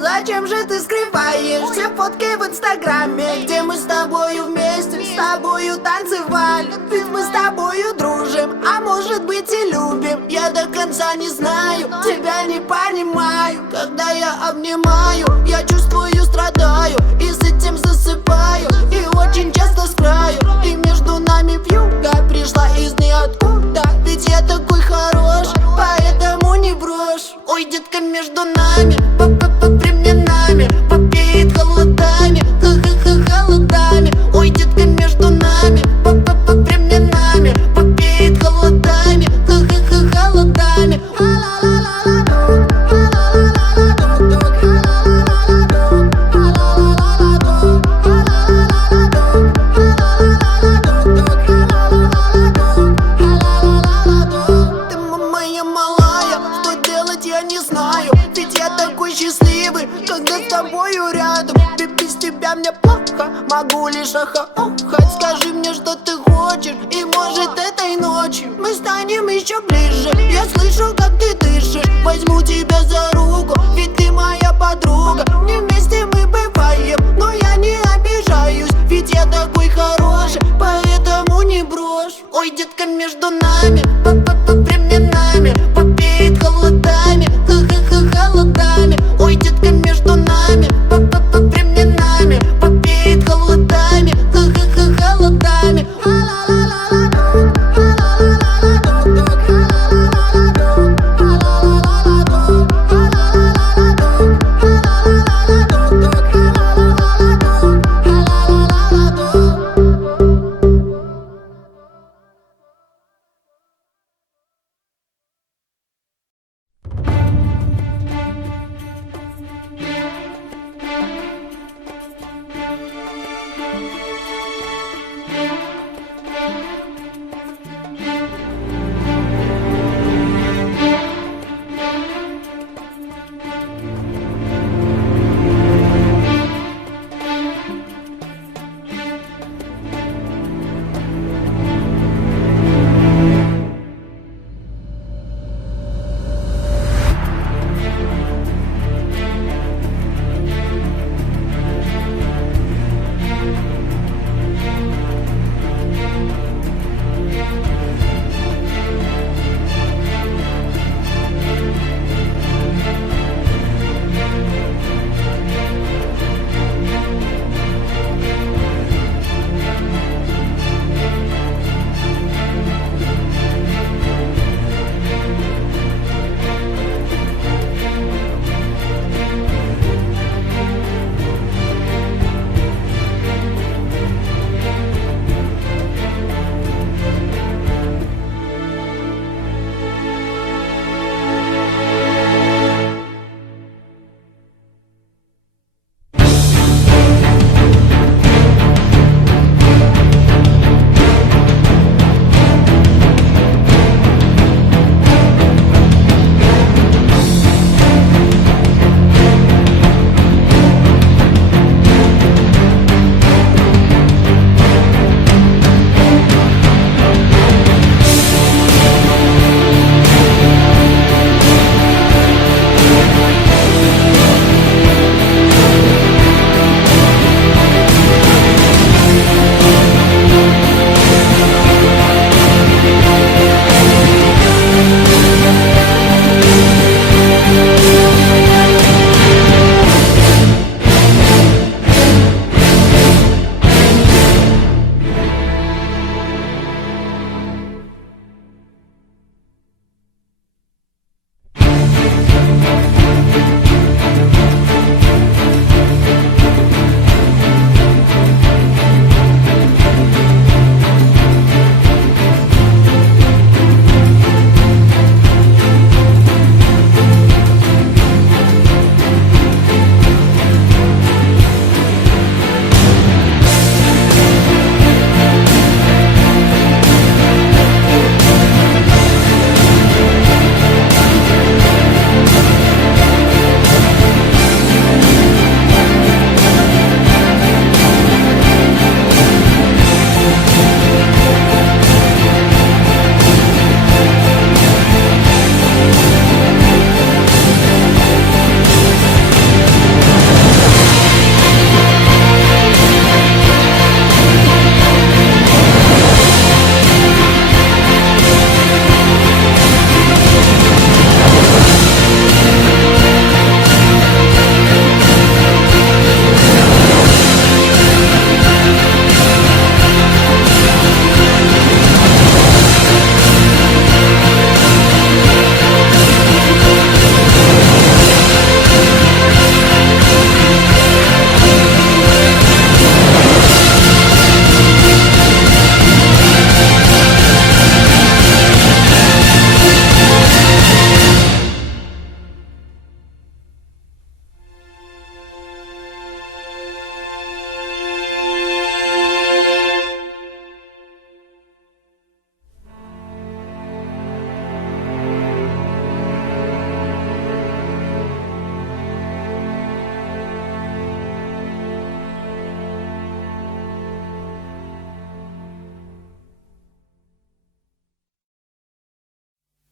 Зачем же ты скрываешь все фотки в инстаграме, где мы с тобою вместе, с тобою танцевали? Ведь мы с тобою дружим, а может быть и любим. Я до конца не знаю, тебя не понимаю. Когда я обнимаю, я чувствую, страдаю, и с этим засыпаю, и очень часто с краю. И между нами вьюга пришла из ниоткуда. Ведь я такой хорош, поэтому не брошь. Ой, детка, между нами временами попеет холодами, ха-ха-ха, холодами. Ой, детка, между нами временами попеет холодами, ха-ха-ха, холодами. Ты моя малая, что делать я не знаю. Ведь я такой счастливый, когда с тобою рядом. Ведь без тебя мне плохо, могу лишь охать. Скажи мне, что ты хочешь, и может этой ночью мы станем еще ближе. Я слышу, как ты дышишь, возьму тебя за руку, ведь ты моя подруга. Не вместе мы бываем, но я не обижаюсь, ведь я такой хороший, поэтому не брошь. Ой, детка, между нами временами попеет холодами, ха-ха-ха, холодами. Ой, детка, между нами временами попеет холодами, ха-ха-ха, холодами.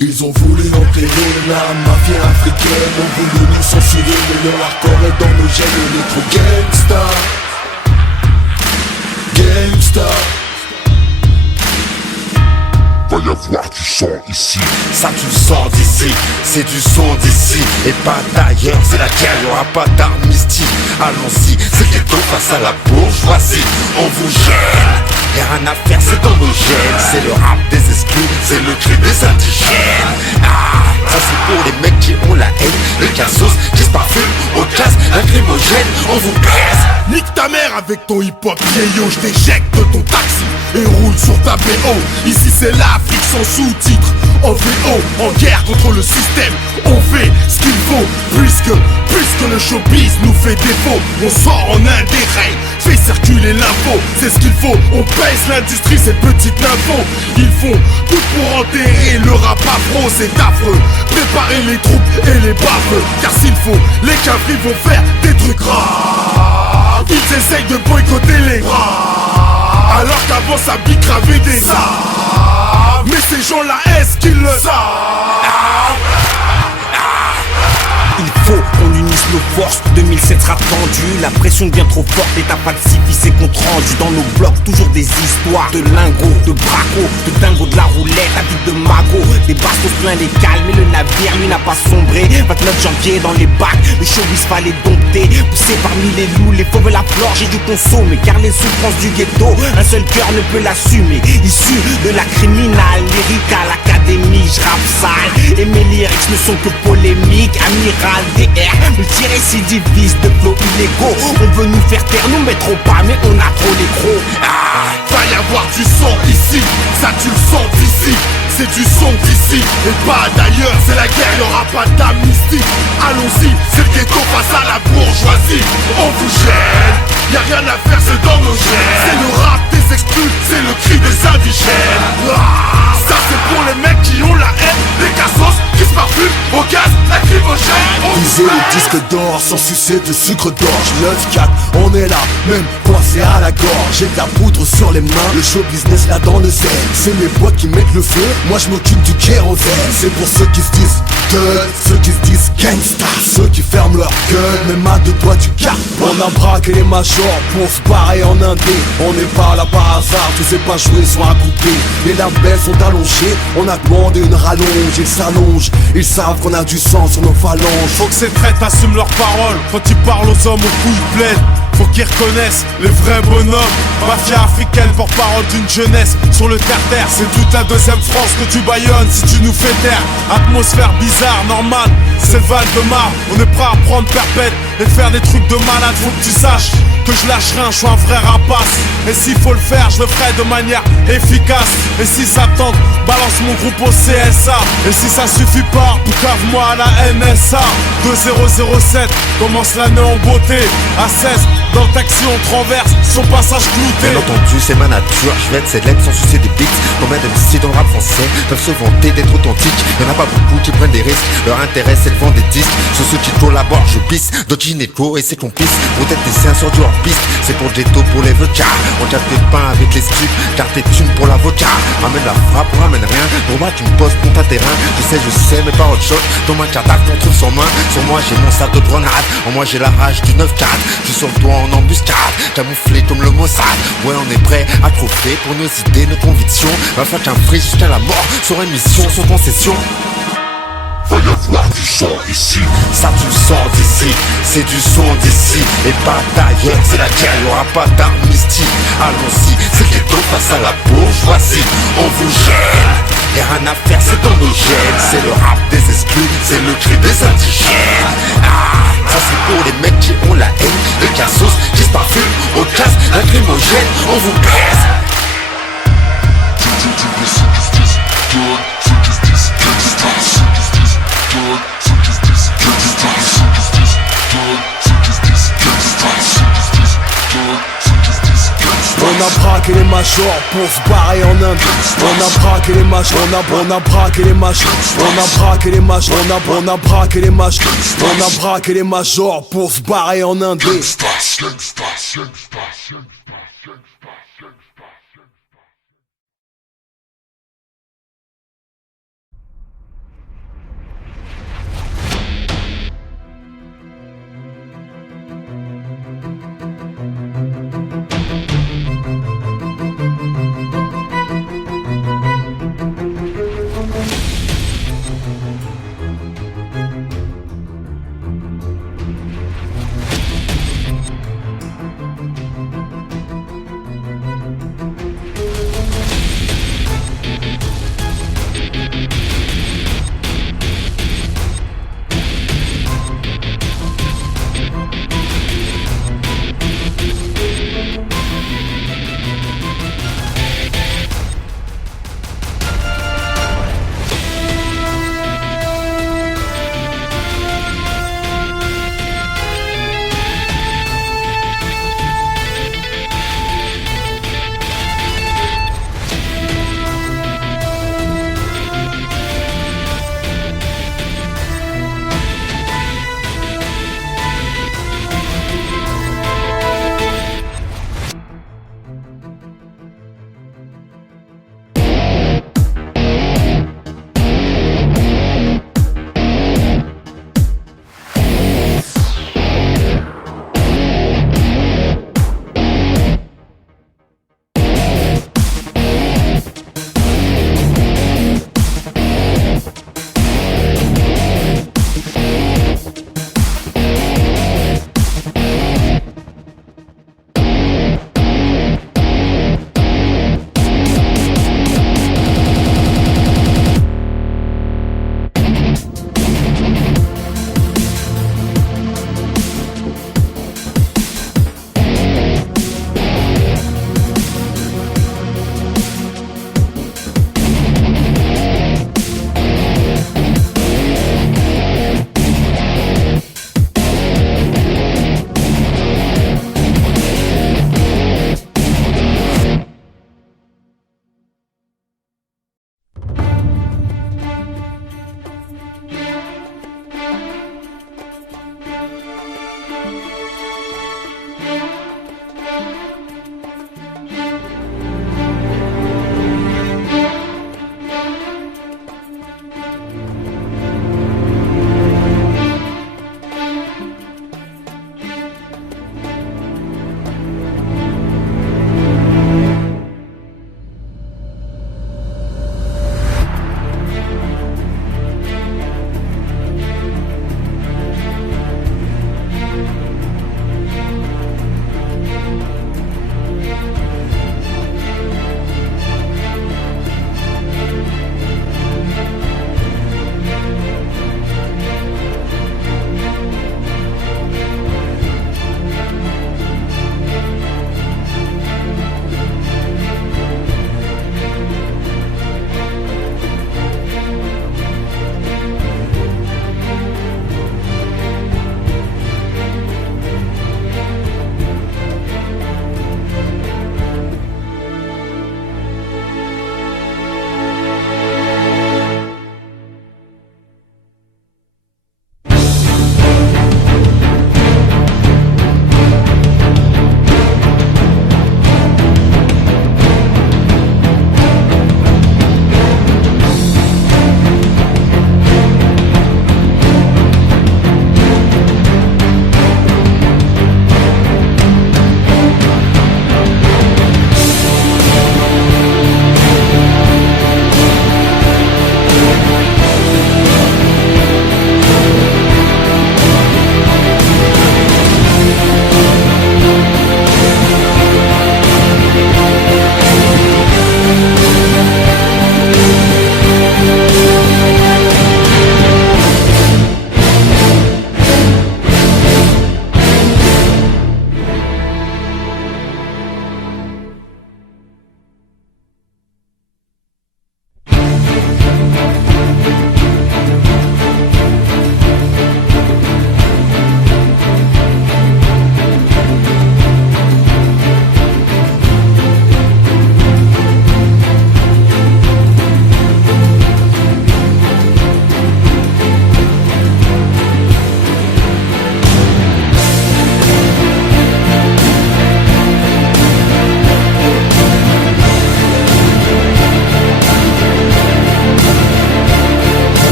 Ils ont voulu enterrer la mafia africaine, ont voulu nous censurer, mais leur hardcore est dans nos gènes. On est trop gangsta, gangsta. Va y avoir du sang ici. Ça tu le sens d'ici, c'est du son d'ici et pas d'ailleurs, c'est la guerre, y'aura pas d'amnistie. Allons-y, c'est le ghetto face à la bourgeoisie. On vous gêne, y'a rien à faire, c'est dans nos gènes. C'est le rap des exclus, c'est le cri des indigènes. Ça c'est pour les mecs qui ont la haine, les cassos qui se parfument au gaz lacrymogène. On vous baise. Nique ta mère avec ton hip-hop vieillot, je t'éjecte de ton taxi et roule sur ta BO. Ici c'est l'Afrique sans sous-titres, en VO, en guerre contre le système. On fait ce qu'il faut, puisque le showbiz nous fait défaut. On sort en un des règles, fait circuler l'info. C'est ce qu'il faut, on pèse l'industrie, cette petite info. Ils font tout pour enterrer le rap afro, c'est affreux. Préparez les troupes et les baveux, car s'il faut, les cabris vont faire des trucs rares. Ils essayent de boycotter les rats, alors qu'avant ça bicravait des armes. Mais ces gens-là, est-ce qu'ils le savent? Il faut qu'on unisse nos forces, 2007 sera tendu. La pression devient trop forte, l'état pacifiste et compte rendu. Dans nos blocs, toujours des histoires de lingots, de bracos, de dingos, de la roulette, la vie de magot. Des bastos plein les cales, mais le navire lui n'a pas sombré. 29 janvier dans les bacs, le showbiz fallait dompter. Poussé parmi les loups, les fauves la flore, j'ai dû consommer. Car les souffrances du ghetto, un seul cœur ne peut l'assumer. Issu de la criminale, lyrique à l'académie, je rappe sale. Et mes lyrics ne sont que polémiques, amiral DR, multirécidiviste de flots illégaux. On veut nous faire taire, nous mettrons pas, mais on a trop les gros. Va y avoir du sang ici, ça tu le sens d'ici. C'est du son d'ici et pas d'ailleurs, c'est la guerre, y'aura pas d'amnistie. Allons-y, c'est le ghetto face à la bourgeoisie. On vous gêne, y'a rien à faire, c'est dans nos gènes. C'est le rap des exclus, c'est le cri des indigènes. Ça c'est pour les mecs qui ont la haine, les cassos qui se parfument au gaz lacrymogène. Viser le disque d'or sans sucer de sucre d'orge. 9-4, on est là, même coincé à la gorge. J'ai de la poudre sur les mains, le show business là dans le zen. C'est mes boîtes qui mettent le feu, moi je m'occupe du kérosène. C'est pour ceux qui se disent thug, ceux qui se disent gangsta, ceux qui ferment leur gueule, même à deux doigts du cap. On a braqué les majors pour se barrer en indé. On n'est pas là par hasard, tous ces pas joués sont à couper. Les labels sont allongés, on a demandé une rallonge. Ils s'allongent, ils savent qu'on a du sang sur nos phalanges. Faut que ces traites assument leurs paroles quand ils parlent aux hommes aux couilles pleines. Faut qu'ils reconnaissent les vrais bonhommes. Mafia africaine, porte-parole d'une jeunesse sur le terre-terre. C'est toute la deuxième France que tu baillonnes si tu nous fais taire. Atmosphère bizarre, normale, c'est le Val de Marne. On est prêt à prendre perpète et faire des trucs de malade. Faut que tu saches que je lâche rien, je suis un vrai rapace. Et s'il faut le faire, je le ferai de manière efficace. Et si ça tente, balance mon groupe au CSA. Et si ça suffit pas, poucave-moi à la NSA. 2007, commence l'année en beauté. À 16, dans le taxi on traverse, son passage clouté. Bien entendu c'est ma nature, je vais être célèbre sans sucer des beats. Combien d'MC dans le rap français peuvent se vanter d'être authentiques? Y'en a pas beaucoup qui prennent des risques, leur intérêt c'est le vent des disques. Sur ceux qui collaborent je pisse, d'autres gynéco et c'est complice. Peut-être des siens sur du hors-piste, c'est pour le ghetto, pour les vodkas. On tape des pains avec les stupes, car tes thunes pour la vodka. Ramène la frappe, on ramène rien, pour moi tu me poses pour ta terrain. Je sais, mais pas autre chose, dans ma cadavre qu'on trouve sans main. Sur moi j'ai mon sac de grenade, en moi j'ai la rage du 9-4. Je suis sur le toit en embuscade, camouflé comme le Mossad. Ouais on est prêt à trouver pour nos idées, nos convictions. Va faire qu'un free jusqu'à la mort, sur émission, sur concession. Va y avoir du sang ici. Ça tu le sens d'ici, c'est du son d'ici et pas d'ailleurs, c'est la guerre, y'aura pas d'amnistie. Allons-y, c'est le ghetto face à la bourgeoisie. On vous gêne, y'a rien à faire, c'est dans nos gènes. C'est le rap des exclus, c'est le cri des indigènes. Ça c'est pour les mecs qui ont la haine, les cassos qui se parfument au gaz lacrymogène. On vous baise. On a braqué les majors pour se barrer en Inde. On a braqué les majors, on a braqué les majors. On a braqué les majors, on a braqué les majors. On a braqué les majors pour se barrer en Inde.